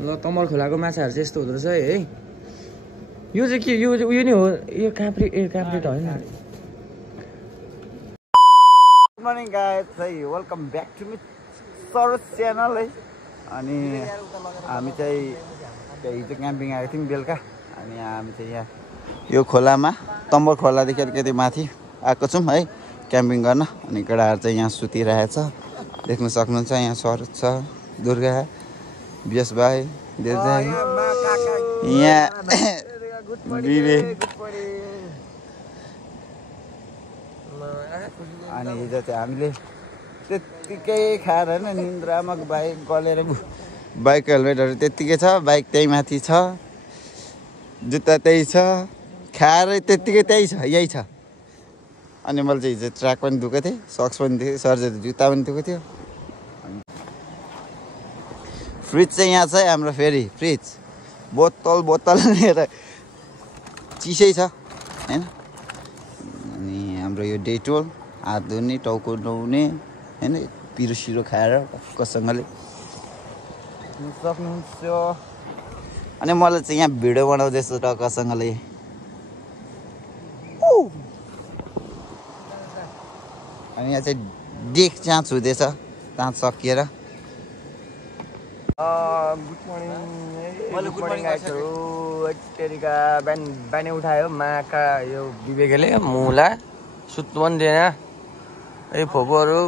ल तमर खोलाको माछाहरू चाहिँ यस्तो हुँदो रहेछ है यो चाहिँ के यो नि हो यो काप्री त होइन good morning guys welcome back to me Saroj channel है अनि हामी चाहिँ हिजो क्याम्पिङ आएको थियौँ बेलुका अनि हामी चाहिँ यहाँ यो खोलामा तम्बर खोलादेखि अलिकति माथि आएको छौँ है क्याम्पिङ गर्न अनि केटाहरू चाहिँ यहाँ सुतिरहेछ देख्न सक्नुहुन्छ यहाँ सरोज छ दुर्गा बियस भाइ देवजाइ यहाँ विवेक अनि हिजो चाहिँ हामीले त्यत्तिकै खाएर होइन निन्द्रामा बाइक गलेर बाइक हेलमेटहरू त्यत्तिकै छ बाइक त्यही माथि छ जुत्ता त्यही छ खाएर त्यत्तिकै त्यही छ यही छ अनि मैले चाहिँ हिजो ट्र्याक पनि धुएको थिएँ सक्स पनि दिएको सर्जरी जुत्ता पनि धुएको थियो फ्रिज चाहिँ यहाँ छ हाम्रो फेरि फ्रिज बोतल लिएर चिसै छ होइन अनि हाम्रो यो डेटोल हात धुने टाउको नुहाउने होइन पिरो सिरो खाएर कसैसँगले सक्नुहुन्छ अनि मलाई चाहिँ यहाँ भिडियो बनाउँदैछु टक्कसँगले अनि यहाँ चाहिँ डेक चाँच हुँदैछ चाँच सकिएर गुड मर्निङ तेरिका बिहानै उठायो माका यो विवेकले मुला सुत्नु पनि दिएन है फोकोहरू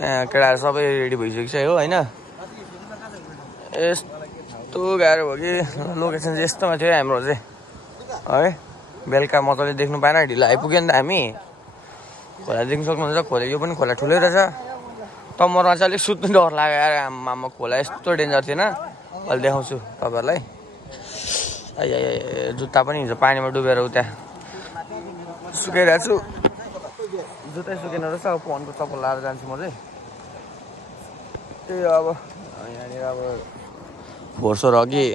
यहाँ केटाहरू सबै रेडी भइसकेको छ हो होइन यस्तो गाह्रो भयो कि लोकेसन चाहिँ यस्तोमा थियो हाम्रो चाहिँ है बेलुका मजाले देख्नु पाएन ढिलो आइपुग्यो नि त हामी खोला देख्नु सक्नुहुन्छ खोला यो पनि खोला ठुलै रहेछ तमरमा चाहिँ अलिक सुत्नु डर लाग्यो आमा खोला यस्तो डेन्जर थिएन अहिले देखाउँछु तपाईँहरूलाई जुत्ता पनि हिजो पानीमा डुबेर उता सुकाइरहेको छु जुत्तै सुकेन रहेछ अब फोनको चप्पल लाएर जान्छु म चाहिँ त्यही अब यहाँनिर अब भोर्सोर अघि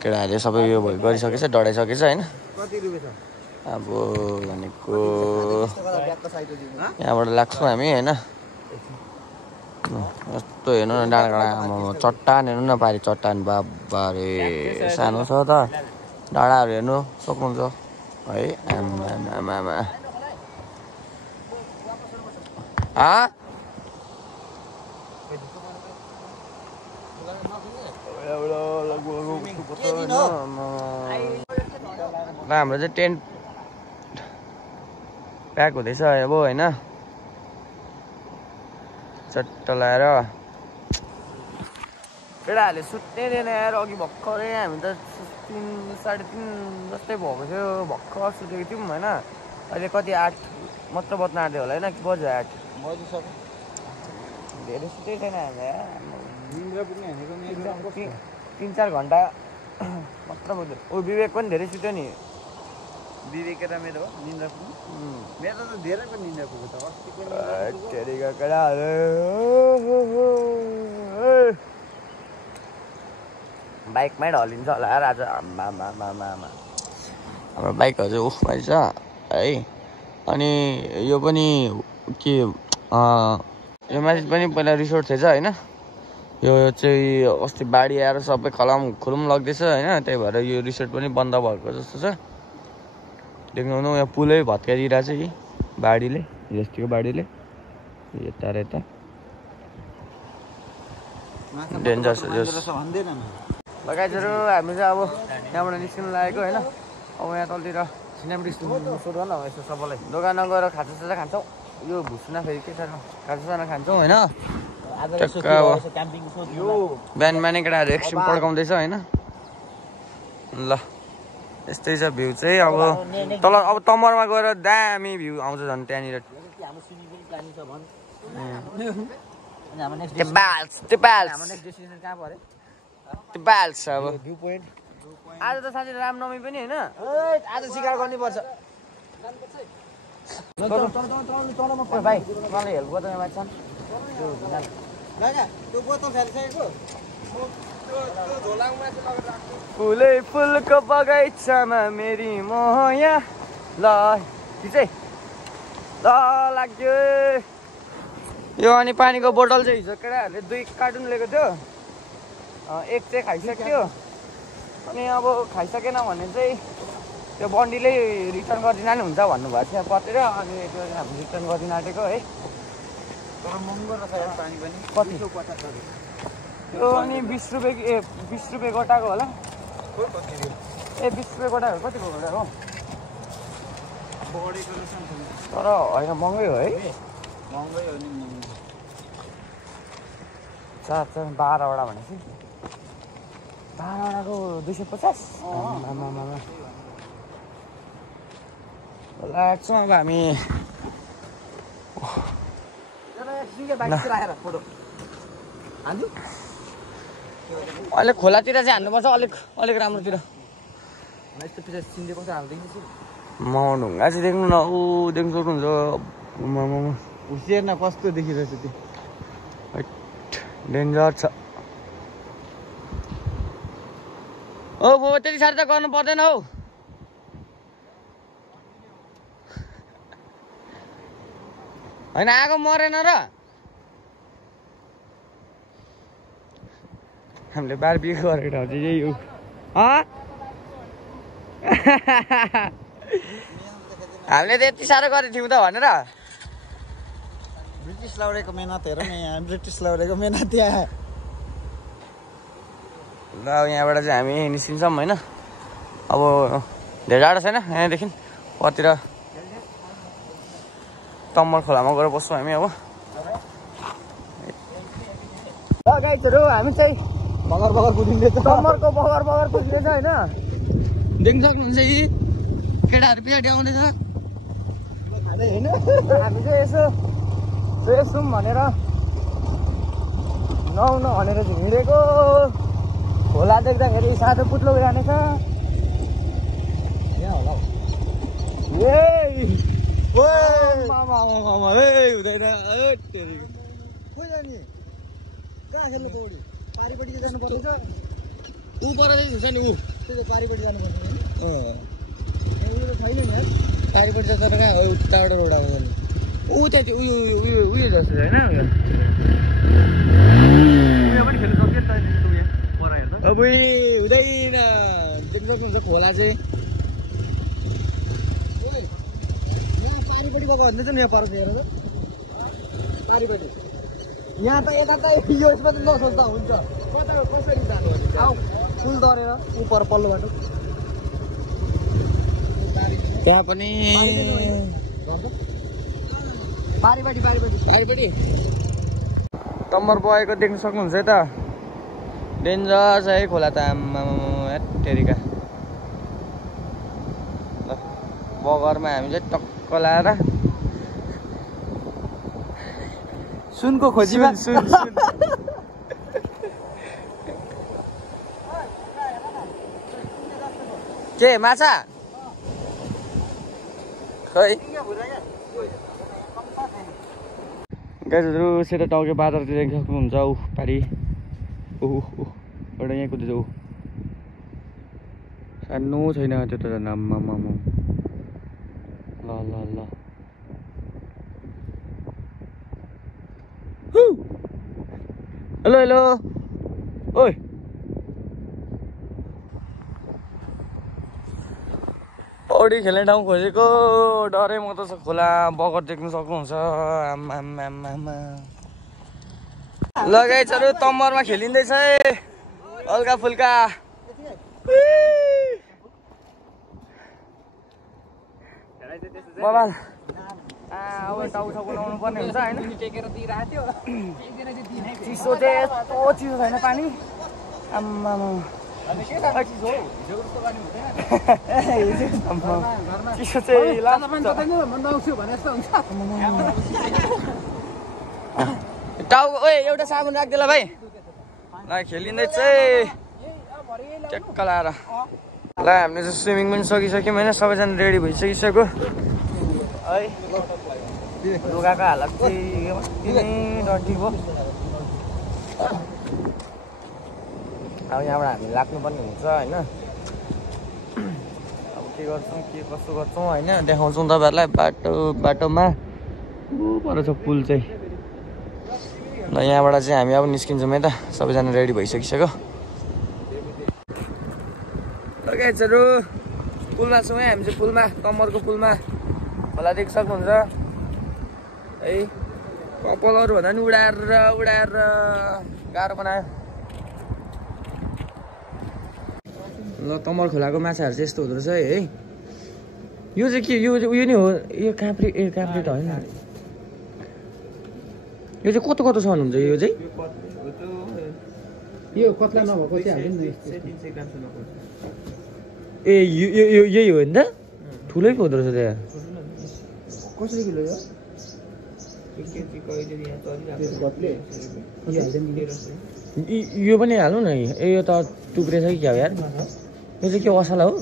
केटाहरूले सबै यो गरिसकेछ डढाइसकेछ होइन अब भनेको यहाँबाट लाग्छौँ हामी होइन यस्तो हेर्नु न डाँडा डाँडा चट्टान हेर्नु न पारि चट्टान बाबा रे सानो छ त डाँडाहरू हेर्नु सक्नुहुन्छ है आमा हाम्रो चाहिँ टेन्ट प्याक हुँदैछ अब होइन चट्ट लाएर केटाहरूले सुत्नै दिएन यार अघि भर्खरै हामी त 3 साढे 3 जस्तै भएको थियो भर्खर सुतेको थियौँ होइन अहिले कति 8 मात्र बज्न आँट्यो होला होइन कि बज्यो 8 बजिसक्यो धेरै सुतेको छैन हामी 3-4 घन्टा मात्र बज्यो ऊ विवेक पनि धेरै सुत्यो नि विवेक र मेरो निन्द्रा पुग्यो मेरो त धेरै पनि निन्द्रा पुग्यो त अस्तिको केटाहरू बाइकमै ढलिन्छ होला आज आमा हाम्रो बाइकहरू चाहिँ उफ भएछ है अनि यो पनि के यो माथि पनि पहिला रिसोर्ट थिएछ होइन यो चाहिँ अस्ति बाढी आएर सबै खुलुम लाग्दैछ होइन त्यही भएर यो रिसोर्ट पनि बन्द भएको जस्तो छ देख्नुहुनु यहाँ पुलै भत्काइदिरहेको छ कि बाढीले हिजोस्तिको बाढीले यता र यता डेन्जर छ लगाइदिएर हामी चाहिँ अब यहाँबाट निस्किनु लागेको होइन अब यहाँ तलतिर सिनेमेटिक सोध्नु न यसो सबैलाई दोकानमा गएर खाजासाजा खान्छौँ यो भुस्ना फेरि के छ खाजासाजा खान्छौँ होइन बिहान बिहानै केटाहरू एक्सट्रिम पड्काउँदैछ होइन ल यस्तै छ भ्यू चाहिँ अब तल अब तमरमा गएर दामी भ्यू आउँछ झन् त्यहाँनिर अब आज त साँच्चै रामनवमी पनि होइन आज शिकार गर्नुपर्छ भाइ मलाई हेल्प गर्दा मान्छे फुलै फुलको बगैँचामा मेरी मोया ल खिचै ल लाग्यो यो अनि पानीको बोतल चाहिँ हिजो केटाहरूले 2 कार्टुन लिएको थियो एक चाहिँ खाइसक्यो अनि अब खाइसकेन भने चाहिँ त्यो बन्डीले रिटर्न गरिदिन नि हुन्छ भन्नुभएको थियो कतिर अनि त्यो हामी रिटर्न गरिदिन आँटेको है तर महँगो रहेछ यार पानी पनि कति त्यो अनि 20 रुपियाँ 20 रुपियाँ गोटाको होला ए 20 रुपियाँ गोटाको कतिको गोटा हो बढेको रहेछ तर होइन महँगै हो है महँगै हो नि 12वटा भनेपछि 12वटाको 250 लाग्छ अब हामी अहिले खोलातिर चाहिँ हान्नुपर्छ अलिक राम्रोतिर म ढुङ्गा चाहिँ देख्नु न ऊ देख्नु सक्नुहुन्छ होसियार न कस्तो देखिरहेछ त्यो डेन्जर छ ओ बाबा त्यति साह्रो त गर्नु पर्दैन हौ होइन आगो मरेन र हामीले बारबिक्यु गरेको ठाउँ चाहिँ यही हो हामीले त यति साह्रो गरेको थियौँ त भनेर ब्रिटिस लौडेको मेहनत हेर न यहाँ ब्रिटिस लौडेको मेहनत यहाँ ल अब यहाँबाट चाहिँ हामी निस्किन्छौँ होइन अब धेरै टाढो छैन यहाँदेखि कतिर तम्मर खोलामा गएर बस्छौँ हामी अब ल गाइजहरू हामी चाहिँ बगर कुदिँदैछ तम्मरको बगर कुदिँदैछ होइन देख्न सक्नुहुन्छ कि केटाहरू पिछाडि आउँदैछ होइन हामी चाहिँ यसो यसौँ भनेर नआउन भनेर चाहिँ हिँडेको खोला देख्दाखेरि सातो पुत्लो जानेछ यहाँ होला हुँदैन कहाँ खेल्नु पौडी पारिपट्टि जानु पर्छ ऊ पर चाहिँ हुन्छ नि ऊ त्यो पारिपट्टि जानु पर्छ उयो छैन नि है पारिपट्टि तर कहाँ उताबाट रोड आउँछ नि ऊ त्यति उयो जस्तो होइन उयो पनि खेल्नु सक्यो त उयो पर हेर्दा अब हुँदैन देख्न सक्नुहुन्छ खोला चाहिँ यहाँ पारिपट्टि गएको भन्दैछ नि यहाँ पर हेर त पारिपट्टि यहाँ त यता त यो यसमा त नसोच्दा हुन्छ कता कसरी जानु आऊ पुल दरेर उपर पल्लो बाटो त्यहाँ पनि पारिपट्टि तम्मर बगेको देख्न सक्नुहुन्छ है त डेन्जर छ है खोला त टेरिका बगरमा हामी चाहिँ टक्क लाएर सुनको खोजीमा सुन के माछा खै गाईहरू सेतो टाउके बाजारतिर देख्न सक्नुहुन्छ ऊ पारि एउटा यहाँ कुदेछ ऊ सानो छैन त्यो त आम्मामा ल हेलो ओइ पौडी खेल्ने ठाउँ खोजेको डरै म त खोला बगर देख्न सक्नुहुन्छ आम्मामा लगाइचहरू तम्मरमा खेलिँदैछ है हल्का फुल्का बबाल अब टाउ बनाउनु पर्ने हुन्छ होइन चिसो चाहिँ यस्तो चिसो छैन पानी आम्मामा चिसो चाहिँ टाउको ओए एउटा साबुन राखिदिएला भाइ ल खेलिँदैछ ट्याक्क लाएर ल हामीले चाहिँ स्विमिङ पनि सकिसक्यौँ होइन सबैजना रेडी भइसकिसक्यो है लुगाको हालत चाहिँ डटी भयो अब यहाँबाट हामी लाग्नुपर्ने हुन्छ होइन अब के गर्छौँ के कसो गर्छौँ होइन देखाउँछौँ तपाईँहरूलाई बाटोमा पर छ पुल चाहिँ ल यहाँबाट चाहिँ हामी अब निस्किन्छौँ है त सबैजना रेडी भइसकिसक्यो गाइजहरु पुलमा छौँ है हामी चाहिँ पुलमा तमरको पुलमा खोला देख्न सक्नुहुन्छ है कपालहरु भन्दा नि उडाएर गाह्रो बनायो ल तमर खोलाको माछाहरु चाहिँ यस्तो हुँदो रहेछ है यो चाहिँ के यो नि हो यो काप्री काप्री त हैन यो चाहिँ कतो सम्म हुन्छ यो चाहिँ यो कत्ला नभएको चाहिँ हाल्दिनु नि ए यो यही हो नि त ठुलै पो हुँदो रहेछ त्यहाँ कसरी किलो यो यो पनि हाल्नु न ए यो त टुक्रेछ कि क्या हो यार यो चाहिँ के असला हो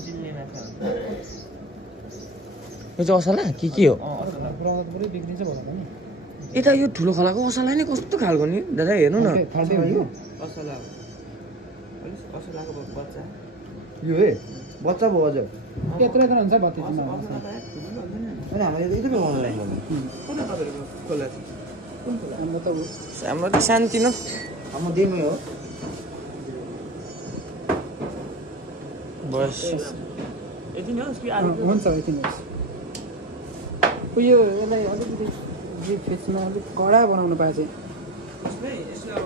यो चाहिँ असला के हो यता यो ठुलो खोलाको असला नि कस्तो खालको नि दादा हेर्नु न यो है बच्चा भयो अझ त्यत्रो हुन्छ बत्तीमा अनि हामीले यति पो अनलाइन हाम्रो त शान्ति न हाम्रो दिनमै हो बस हुन्छ यति नै उयो यसलाई अलिकति यो फेसमा अलिक कडा बनाउनु पाए चाहिँ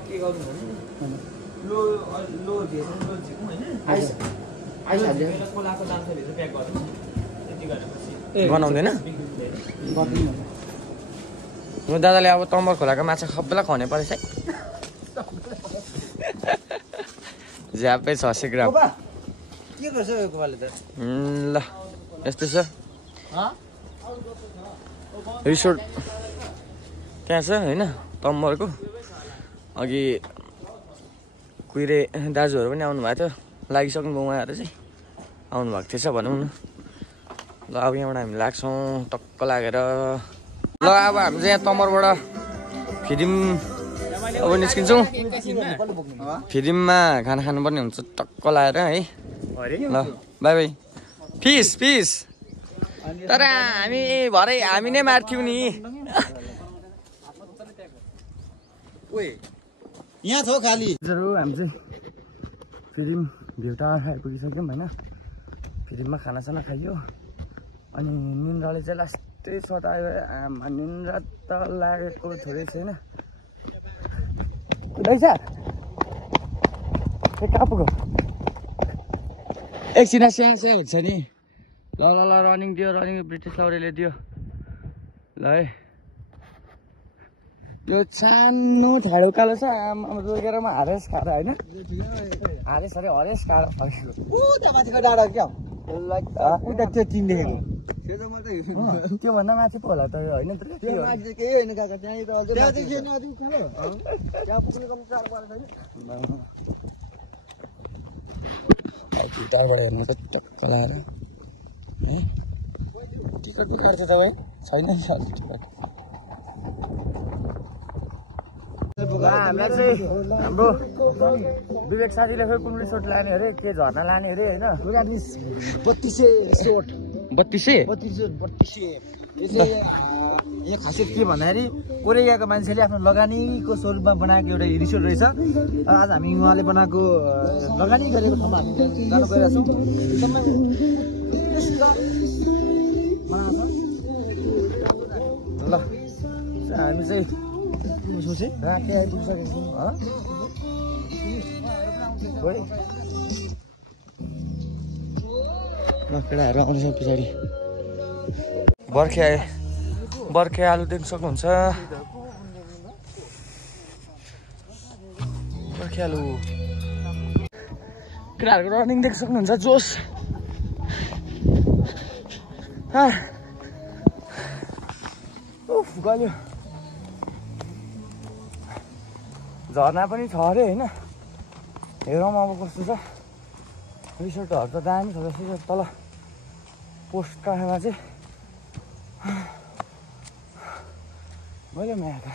के गर्नु भने लो झिकौँ होइन खोलाको दामसरी चाहिँ प्याक गर्नु त्यति गरेपछि बनाउँदैन म दादाले अब तम्बर खोलाको माछा सबैलाई खुवाउने परेछ है झ्यापै 600 ग्राम के गर्छ यो गोपालले त ल यस्तो छ रिसोर्ट त्यहाँ छ होइन तम्बरको अघि कुहिरे दाजुहरू पनि आउनु भएको थियो लागिसक्नुभयो उहाँहरू चाहिँ आउनुभएको थिएछ भनौँ न ल अब यहाँबाट हामी लाग्छौँ टक्क लागेर ल अब हामी चाहिँ यहाँ तमरबाट फिदिम अब निस्किन्छौँ फिदिममा खाना खानुपर्ने हुन्छ टक्क लागेर है ल बाई बाई फिस तर हामी भरे हामी नै मार्थ्यौँ नि यहाँ छ खाली हामी चाहिँ फिदिम भ्यू टावर आइपुगिसक्यौँ होइन फिदिममा खानासाना खाइयो अनि निन्द्राले चाहिँ लास्टै सतायो आमा निन्द्रा त लागेको थोरै छैन कुदाइछ कहाँ पुग्यो एकछिन स्याहार हुन्छ नि ल रनिङ दियो रनिङ ब्रिटिस लौरेले दियो ल है यो सानो ठाडो उकालो छ आमा रोकेर म हारेस खाएर होइन हारेस अरे हरेस खाएर फर्केको त्यहाँ माथिको डाँडा क्या उता त्यो टिम देखेको त्योभन्दा माथि पो होला त होइन केही होइन काका त्यहाँ पुग्ने कम टाढो परेको छैन टाढाबाट हेर्नु त टक्क लगाएर है टिकट पो काट्छ तपाईँ छैन नि टिकट हामीलाई चाहिँ हाम्रो विवेक साथीले फेरि कुन रिसोर्ट लाने अरे के झर्ना लाने अरे होइन 3200 यो खासियत के भन्दाखेरि कोरियाको मान्छेले आफ्नो लगानीको स्वरूपमा बनाएको एउटा रिसोर्ट रहेछ आज हामी उहाँले बनाएको लगानी गरेको ठाउँमा हामी जानु गइरहेछौँ एकदमै ल हामी चाहिँ राति आइपुगिसकेको छौँ केटाहरू आउँछ पछाडि बर्खे आलु देख्न सक्नुहुन्छ बर्खे आलु केटाहरूको रनिङ देख्न सक्नुहुन्छ जोस गल्यो झर्ना पनि छ अरे होइन हेरौँ अब कस्तो छ रिसोर्टहरू त दामी छ जस्तो तल पोस्ट काठमा चाहिँ गयो म्याट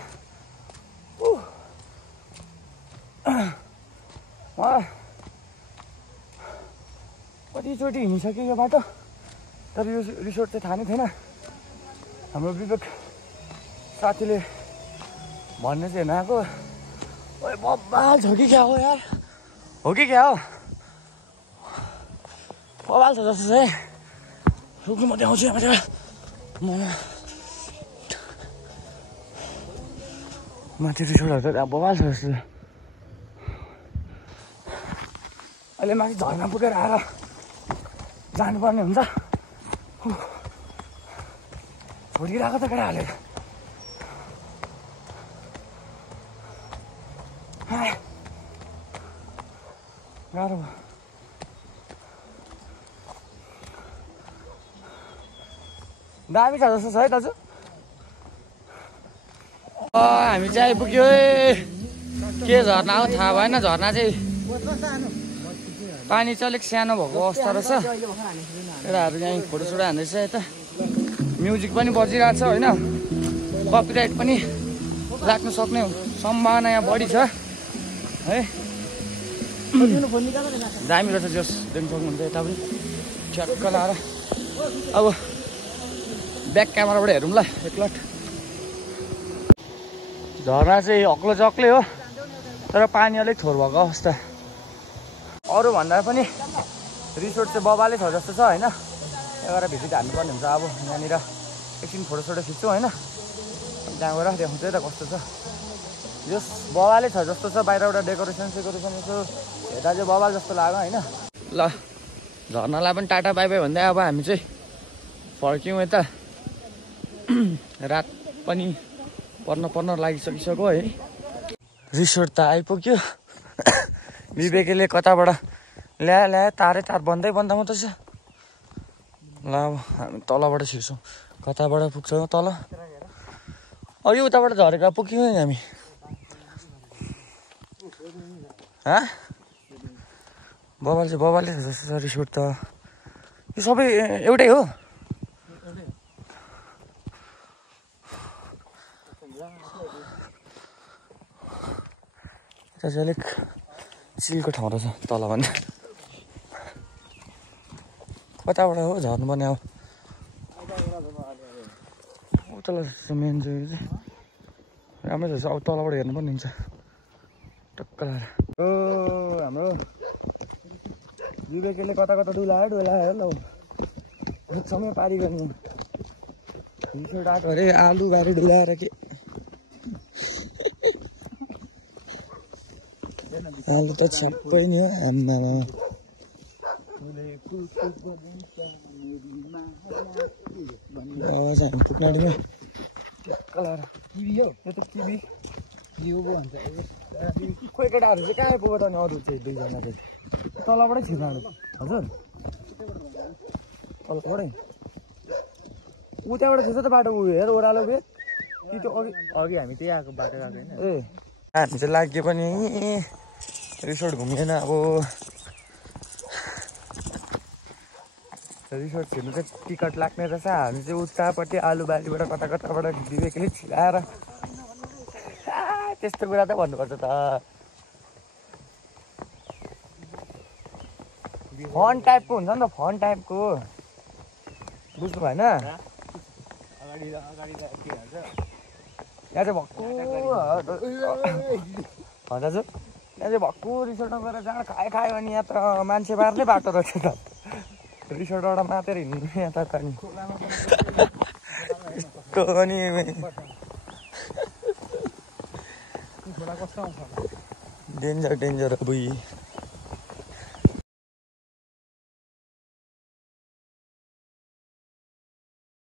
कतिचोटि हिँडिसक्यो यो बाटो तर यो रिसोर्ट चाहिँ थाहा नै थिएन हाम्रो विवेक साथीले भन्ने चाहिँ हेर्न आएको ओए बब्बाल छ कि क्या हो यार हो कि क्या हो बवाल छ जस्तो छ है रुक्नु म देखाउँछु यहाँबाट माथि रिसोर्टहरू त त्यहाँ बवाल छ जस्तो अहिले माथि झर्ना पुगेर आएर जानुपर्ने हुन्छ छोडिरहेको त केटाहरूले गाह्रो भयो दामी छ जस्तो छ है दाजु हामी चाहिँ आइपुग्यो के झर्ना हो थाहा भएन झर्ना चाहिँ पानी चाहिँ अलिक सानो भएको अवस्था रहेछ केटाहरू यहाँ फोटोसोटो हान्दैछ यता म्युजिक पनि बजिरहेको छ होइन कपिराइट पनि लाग्न सक्ने सम्भावना यहाँ बढी छ है दामी रहेछ जस देख्नु सक्नुहुन्छ यता पनि ठ्याक्क लाएर अब ब्याक क्यामेराबाट हेरौँ ल एकलट झर्ना चाहिँ अग्लो जक्लै हो तर पानी अलिक थोर भएको अवस्था अरू भन्दा पनि रिसोर्ट चाहिँ बबाले छ जस्तो छ होइन त्यहाँ गएर भिजिट हान्नुपर्ने हुन्छ अब यहाँनिर एकछिन फोटोसोटो खिच्छौँ होइन त्यहाँ गएर देखाउँछ त कस्तो छ यस बबाले छ जस्तो छ बाहिरबाट डेकोरेसन सेकोरेसन यसो हेर्दा चाहिँ बबाल जस्तो लाग्यो होइन ल झर्नालाई पनि टाटा बाई बाई भन्दै अब हामी चाहिँ फर्क्यौँ यता रात पनि पर्न लागिसकिसक्यो है रिसोर्ट त आइपुग्यो विवेकले कताबाट ल्याए तारै तार बन्दै बन्दा मात्रै छ ल अब हामी तलबाट छिर्छौँ कताबाट पुग्छौँ तल यो उताबाट झरेको पुग्यौँ नि हामी बबाले जस्तो छ रिसोर्ट त यो सबै एउटै हो यता चाहिँ अलिक चिलको ठाउँ रहेछ तलभन्दा कताबाट हो झर्नुपर्ने अब उतल मेन चाहिँ राम्रै छ अब तलबाट हेर्नुपर्ने हुन्छ टक्क लगाएर हाम्रो विवेकले कता डुलायो ल समय पारी गर्नु रिसोर्ट आएको अरे आलु बारी डुलाएर के आलु त सबै नि हो आम्मामा हामी पुग्न आँट्यौँ खोइ केटाहरू चाहिँ कहाँ आइपुग्यो त अनि अरू चाहिँ दुईजना चाहिँ तलबाटै छिर्न हजुर तलबाटै ऊ त्यहाँबाट छिर्छ त बाटो हेर ओह्रालो बे कि त्यो अघि हामी त्यही आएको बाटो गएको होइन ए हामी चाहिँ लाग्यो पनि रिसोर्ट घुम्दैन अब रिसोर्ट छिर्नु चाहिँ टिकट लाग्ने रहेछ हामी चाहिँ उतापट्टि आलुबारीबाट कताबाट विवेकले छिराएर त्यस्तो कुरा त भन्नुपर्छ त फन टाइपको हुन्छ नि त फन टाइपको बुझ्नु भएन यहाँ चाहिँ भक्कु दाजु यहाँ चाहिँ भक्कु रिसोर्टमा गएर जहाँ खायो अनि यहाँ त मान्छे मार्ने बाटो रहेछ त रिसोर्टबाट मातेर हिँड्नु यहाँ त अनि यस्तो अनि डेन्जर बुई